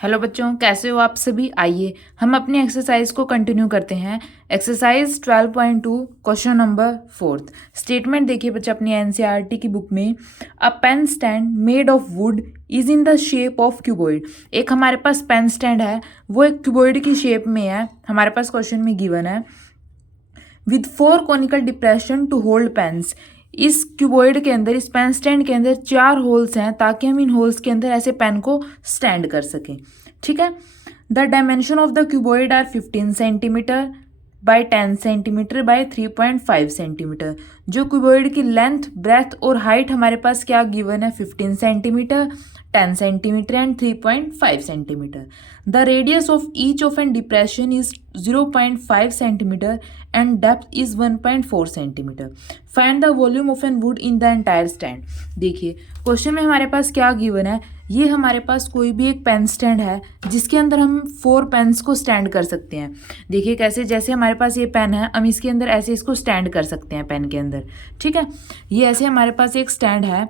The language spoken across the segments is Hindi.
हेलो बच्चों, कैसे हो आप सभी। आइए हम अपनी एक्सरसाइज को कंटिन्यू करते हैं। Exercise 12.2 question number 4। स्टेटमेंट देखिए बच्चे अपनी एनसीईआरटी की बुक में। A pen stand made of wood is in the shape of cuboid. एक हमारे पास पेन स्टैंड है, वो एक क्यूबॉइड की शेप में है, हमारे पास क्वेश्चन में गिवन है। With 4 conical depression to hold pens. इस क्यूबॉइड के अंदर, इस पेन स्टैंड के अंदर 4 होल्स हैं ताकि हम इन होल्स के अंदर ऐसे पेन को स्टैंड कर सकें। ठीक है। The dimension of the cuboid are 15 centimetre by 10 centimetre by 3.5 centimetre. जो क्यूबॉइड की लेंथ, ब्रेथ और हाइट हमारे पास क्या गिवन है, 15 centimetre, 10 centimetre and 3.5 centimetre. The radius of each of an depression is 0.5 centimetre and depth is 1.4 centimetre. Find the volume of an wood in the entire stand. देखिए क्वेश्चन में हमारे पास क्या गिवन है, ये हमारे पास कोई भी एक पेन स्टैंड है जिसके अंदर हम 4 पेन्स को स्टैंड कर सकते हैं। देखिए कैसे, जैसे हमारे पास ये पेन है, हम इसके अंदर ऐसे इसको स्टैंड कर सकते हैं पेन के अंदर। ठीक है, ये ऐसे हमारे पास एक स्टैंड है।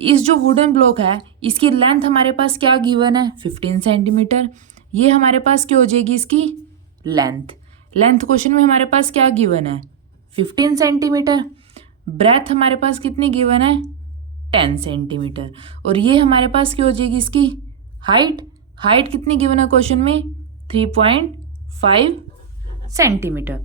इस जो वुडन ब्लॉक है, इसकी लेंथ हमारे पास क्या गिवन है, 15 सेंटीमीटर। ये हमारे पास क्या हो जाएगी, इसकी लेंथ। लेंथ क्वेश्चन में हमारे पास क्या गिवन है, 15 सेंटीमीटर। ब्रेथ हमारे पास कितनी गिवन है, 10 सेंटीमीटर। और ये हमारे पास क्या हो जाएगी, इसकी हाइट। हाइट कितनी गिवन है क्वेश्चन में, 3.5 सेंटीमीटर।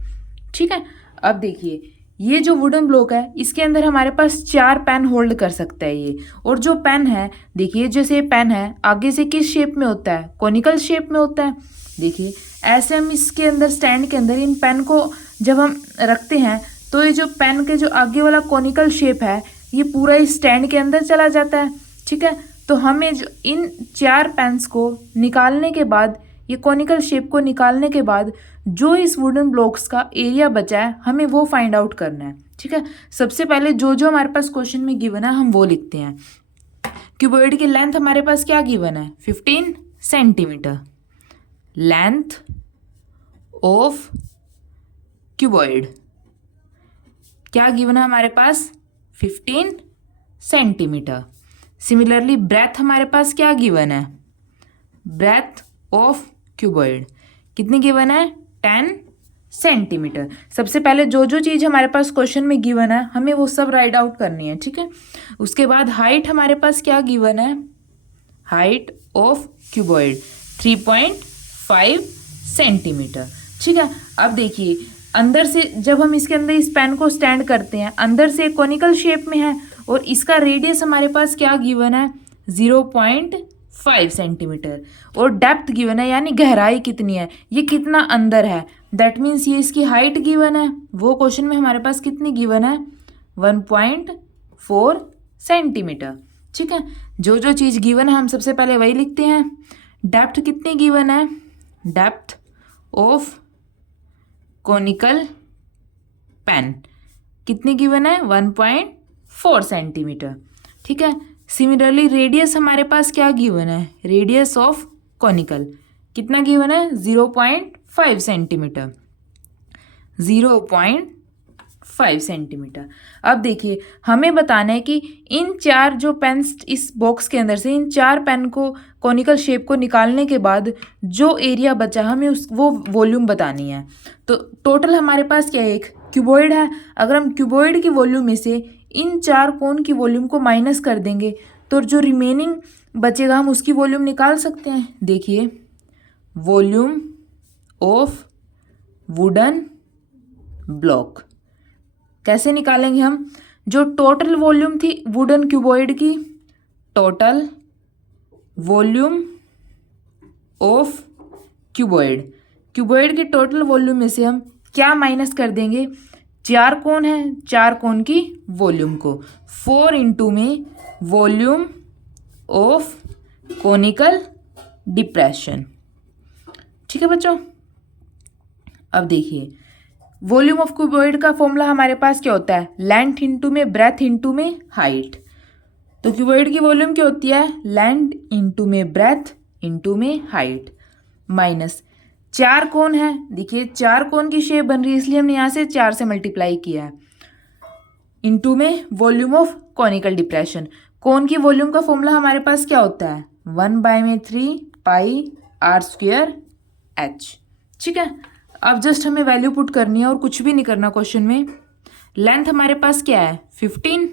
ठीक है। अब देखिए ये जो वुडन ब्लॉक है, इसके अंदर हमारे पास 4 पेन होल्ड कर सकता है ये। और जो पेन है, देखिए जैसे ये पेन है, आगे से किस शेप में होता है, कॉनिकल शेप में होता है। देखिए ऐसे हम इसके अंदर, स्टैंड के अंदर इन पेन को जब हम रखते हैं तो ये जो पेन के जो आगे वाला कॉनिकल शेप है, ये पूरा इस स्टैंड के अंदर चला जाता है। ठीक है, तो हमें जो इन 4 पेन्स को निकालने के बाद, ये कॉनिकल शेप को निकालने के बाद जो इस वुडन ब्लॉक्स का एरिया बचा है, हमें वो फाइंड आउट करना है। ठीक है, सबसे पहले जो जो हमारे पास क्वेश्चन में गिवन है हम वो लिखते हैं। क्यूबॉइड की लेंथ हमारे पास क्या गिवन है, 15 सेंटीमीटर। लेंथ ऑफ क्यूबॉइड क्या गिवन है हमारे पास, 15 सेंटीमीटर। सिमिलरली ब्रेथ हमारे पास क्या गिवन है, ब्रेथ ऑफ क्यूबॉइड कितनी गिवन है, 10 सेंटीमीटर। सबसे पहले जो जो चीज़ हमारे पास क्वेश्चन में गिवन है, हमें वो सब राइट आउट करनी है। ठीक है, उसके बाद हाइट हमारे पास क्या गिवन है, हाइट ऑफ क्यूबॉइड 3.5 सेंटीमीटर। ठीक है, अब देखिए अंदर से जब हम इसके अंदर इस पेन को स्टैंड करते हैं, अंदर से कॉनिकल शेप में है और इसका रेडियस हमारे पास क्या गिवन है, 0.5 सेंटीमीटर। और डेप्थ गिवन है, यानी गहराई कितनी है, ये कितना अंदर है। दैट मीन्स ये इसकी हाइट गिवन है, वो क्वेश्चन में हमारे पास कितनी गिवन है, 1.4 सेंटीमीटर। ठीक है, जो जो चीज़ गिवन है हम सबसे पहले वही लिखते हैं। डेप्थ कितनी गिवन है, डेप्थ ऑफ कॉनिकल पेन कितनी गिवन है, 1.4 सेंटीमीटर। ठीक है, सिमिलरली रेडियस हमारे पास क्या गिवन है, रेडियस ऑफ कॉनिकल कितना गिवन है, 0.5 सेंटीमीटर, 0.5 सेंटीमीटर। अब देखिए हमें बताना है कि इन 4 जो पेन्स इस बॉक्स के अंदर से, इन 4 पेन को कॉनिकल शेप को निकालने के बाद जो एरिया बचा, हमें वो वॉल्यूम बतानी है। तो टोटल हमारे पास क्या है, एक क्यूबॉइड है। अगर हम क्यूबॉइड की वॉल्यूम में से इन 4 कोन की वॉल्यूम को माइनस कर देंगे तो जो रिमेनिंग बचेगा हम उसकी वॉल्यूम निकाल सकते हैं। देखिए वॉल्यूम ऑफ वुडन ब्लॉक कैसे निकालेंगे हम, जो टोटल वॉल्यूम थी वुडन क्यूबॉइड की, total volume of cuboid, cuboid की टोटल वॉल्यूम में से हम क्या माइनस कर देंगे, 4 कोन है, 4 कोन की वॉल्यूम को, 4 इंटू में वॉल्यूम ऑफ कॉनिकल डिप्रेशन। ठीक है बच्चों, अब देखिए वॉल्यूम ऑफ क्यूबॉइड का फॉर्मूला हमारे पास क्या होता है, लेंथ इंटू में ब्रेथ इंटू में हाइट। तो क्यूबॉइड की वॉल्यूम क्या होती है, लेंथ इंटू में ब्रेथ इंटू में हाइट, माइनस 4 कोन है। देखिए 4 कोन की शेप बन रही है, इसलिए हमने यहाँ से 4 से मल्टीप्लाई किया है, इंटू में वॉल्यूम ऑफ कॉनिकल डिप्रेशन। कोन की वॉल्यूम का फॉर्मूला हमारे पास क्या होता है, 1/3 पाई आर स्क्वायर एच। ठीक है, अब जस्ट हमें वैल्यू पुट करनी है और कुछ भी नहीं करना क्वेश्चन में। लेंथ हमारे पास क्या है 15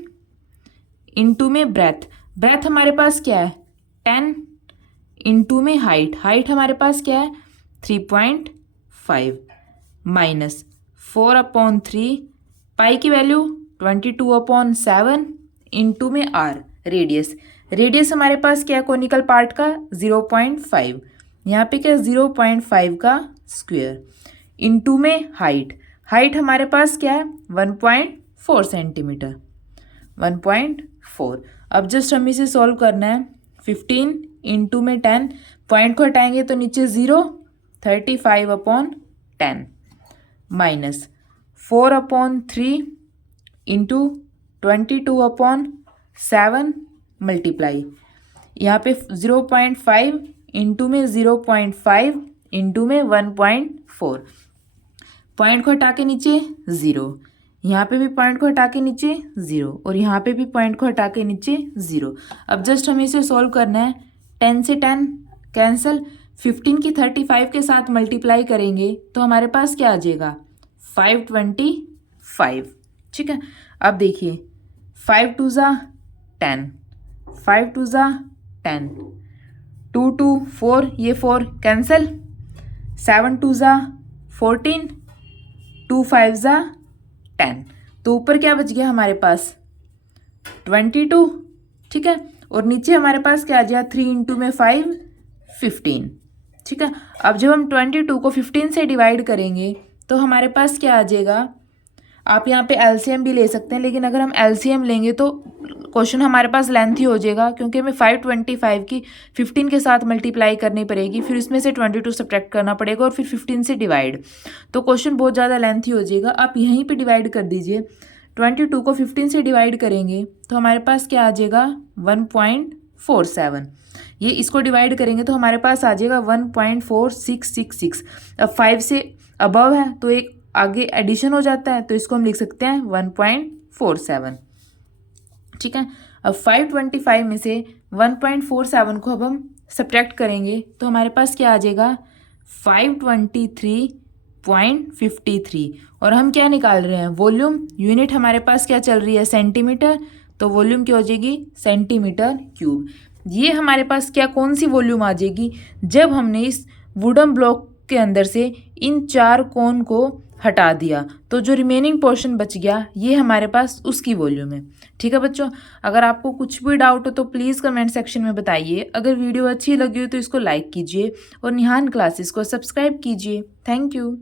इंटू में ब्रेथ हमारे पास क्या है 10 इंटू में हाइट हमारे पास क्या है 3.5 माइनस 4/3 पाई की वैल्यू 22/7 इंटू में आर रेडियस हमारे पास क्या है कोनिकल पार्ट का 0.5, यहाँ पे क्या 0.5 का स्क्वायर इंटू में हाइट हमारे पास क्या है 1.4 सेंटीमीटर 1.4। अब जस्ट हम इसे सॉल्व करना है। 15 इंटू में 10 पॉइंट को हटाएंगे तो नीचे 0 35/10 माइनस 4/3 इंटू 22/7 मल्टीप्लाई यहाँ पे 0.5 इंटू में 0.5 इंटू में 1.4 पॉइंट को हटा के नीचे 0, यहाँ पे भी पॉइंट को हटा के नीचे 0 और यहाँ पे भी पॉइंट को हटा के नीचे 0। अब जस्ट हमें इसे सॉल्व करना है। 10 से 10 कैंसिल, 15 की 35 के साथ मल्टीप्लाई करेंगे तो हमारे पास क्या आ जाएगा 525। ठीक है, अब देखिए 5 2 ज़ा 10, 5 2 ज़ा 10, 2 2 4, ये 4 कैंसिल, 7 2 ज़ा 14, 2 5 ज़ा 10, तो ऊपर क्या बच गया हमारे पास 22। ठीक है, और नीचे हमारे पास क्या आ जाएगा 3 इंटू में 5 15। ठीक है, अब जब हम 22 को 15 से डिवाइड करेंगे तो हमारे पास क्या आ जाएगा, आप यहाँ पे एलसीएम भी ले सकते हैं, लेकिन अगर हम एलसीएम लेंगे तो क्वेश्चन हमारे पास लेंथी हो जाएगा, क्योंकि हमें 525 की 15 के साथ मल्टीप्लाई करनी पड़ेगी, फिर इसमें से 22 सब्ट्रैक्ट करना पड़ेगा और फिर 15 से डिवाइड, तो क्वेश्चन बहुत ज़्यादा लेंथी हो जाएगा। आप यहीं पे डिवाइड कर दीजिए। 22 को 15 से डिवाइड करेंगे तो हमारे पास क्या आ जाएगा 1.47। ये इसको डिवाइड करेंगे तो हमारे पास आ जाएगा 1.4666। अब 5 से अबव है तो एक आगे एडिशन हो जाता है, तो इसको हम लिख सकते हैं 1.47। ठीक है, अब 525 में से 1.47 को अब हम सब्ट्रैक्ट करेंगे तो हमारे पास क्या आ जाएगा 523.53। और हम क्या निकाल रहे हैं वॉल्यूम, यूनिट हमारे पास क्या चल रही है सेंटीमीटर, तो वॉल्यूम क्या हो जाएगी सेंटीमीटर क्यूब। ये हमारे पास क्या कौन सी वॉल्यूम आ जाएगी जब हमने इस वुडन ब्लॉक के अंदर से इन 4 कोन को हटा दिया, तो जो रिमेनिंग पोर्शन बच गया ये हमारे पास उसकी वॉल्यूम है। ठीक है बच्चों, अगर आपको कुछ भी डाउट हो तो प्लीज़ कमेंट सेक्शन में बताइए। अगर वीडियो अच्छी लगी हो तो इसको लाइक कीजिए और निहान क्लासेस को सब्सक्राइब कीजिए। Thank you.